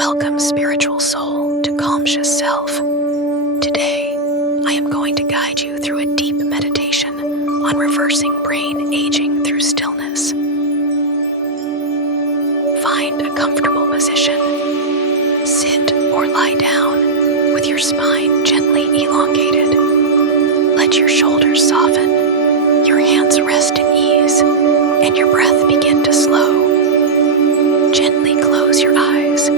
Welcome, spiritual soul, to Calmscious Self. Today, I am going to guide you through a deep meditation on reversing brain aging through stillness. Find a comfortable position. Sit or lie down with your spine gently elongated. Let your shoulders soften, your hands rest in ease, and your breath begin to slow. Gently close your eyes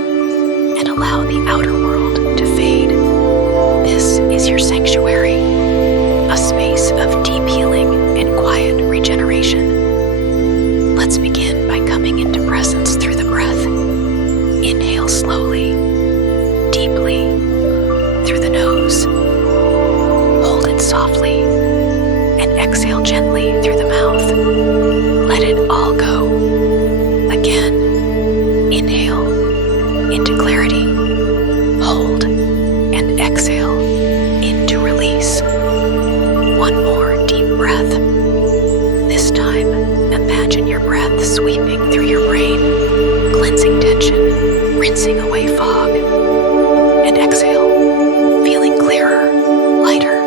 and allow the outer world to fade. This is your sanctuary, a space of deep healing and quiet regeneration. Let's begin by coming into presence through the breath. Inhale slowly, deeply, through the nose. Hold it softly, and exhale gently through the mouth. Let it all go. Again, inhale into clarity. Hold and exhale into release. One more deep breath. This time, imagine your breath sweeping through your brain, cleansing tension, rinsing away fog. And exhale, feeling clearer, lighter.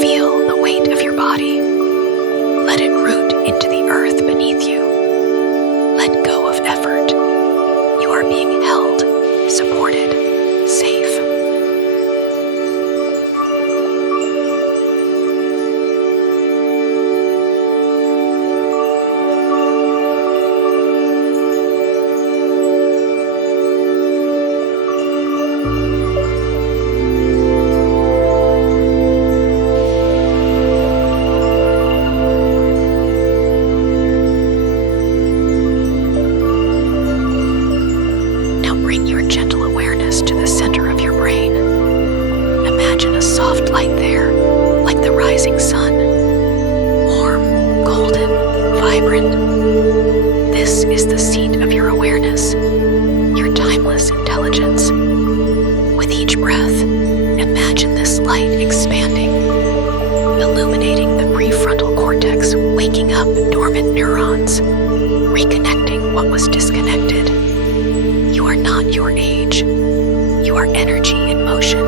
Feel the weight of your body. Let it root into the earth beneath you. Let go of effort. You are being held, supported, safe. Bring your gentle awareness to the center of your brain. Imagine a soft light there, like the rising sun. Warm, golden, vibrant. This is the seat of your awareness, your timeless intelligence. With each breath, imagine this light expanding, illuminating the prefrontal cortex, waking up dormant neurons, reconnecting what was disconnected. You are not your age. You are energy in motion.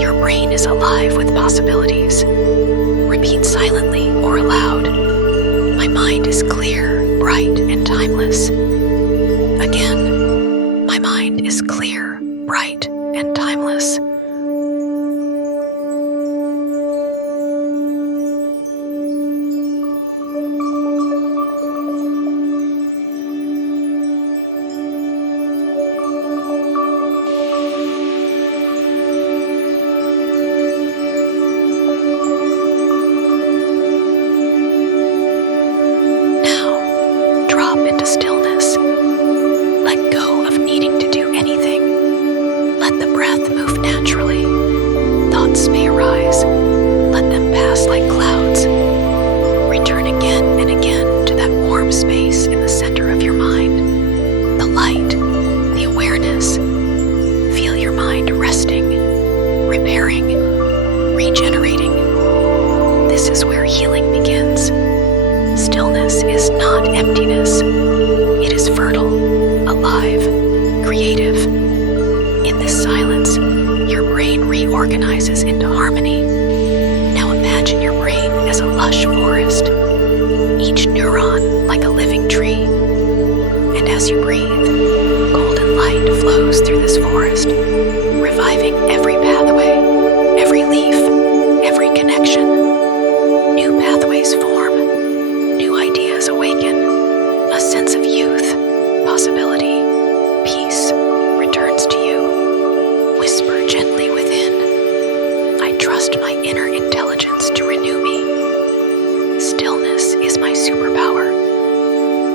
Your brain is alive with possibilities. Repeat silently or aloud. My mind is clear, bright, and timeless. Again, my mind is clear, bright, and timeless. Stillness. Let go of needing to do anything. Let the breath move naturally. Thoughts may arise. Let them pass like clouds. Return again and again to that warm space in the center of your mind. The light, the awareness. Feel your mind resting, repairing, regenerating. This is where healing begins. Stillness is not emptiness. It is fertile, alive, creative. In this silence, your brain reorganizes into harmony. Now imagine your brain as a lush forest, each neuron like a living tree. And as you breathe, golden light flows through this forest, reviving every pathway, every leaf, every connection. New pathways form. New ideas awaken. A sense of youth, possibility, peace returns to you. Whisper gently within. I trust my inner intelligence to renew me. Stillness is my superpower.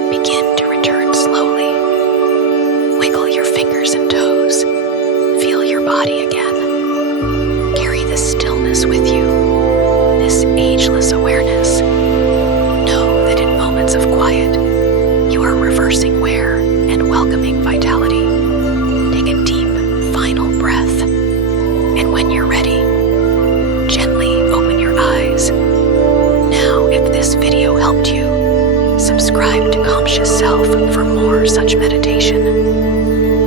Begin to return slowly. Wiggle your fingers and toes.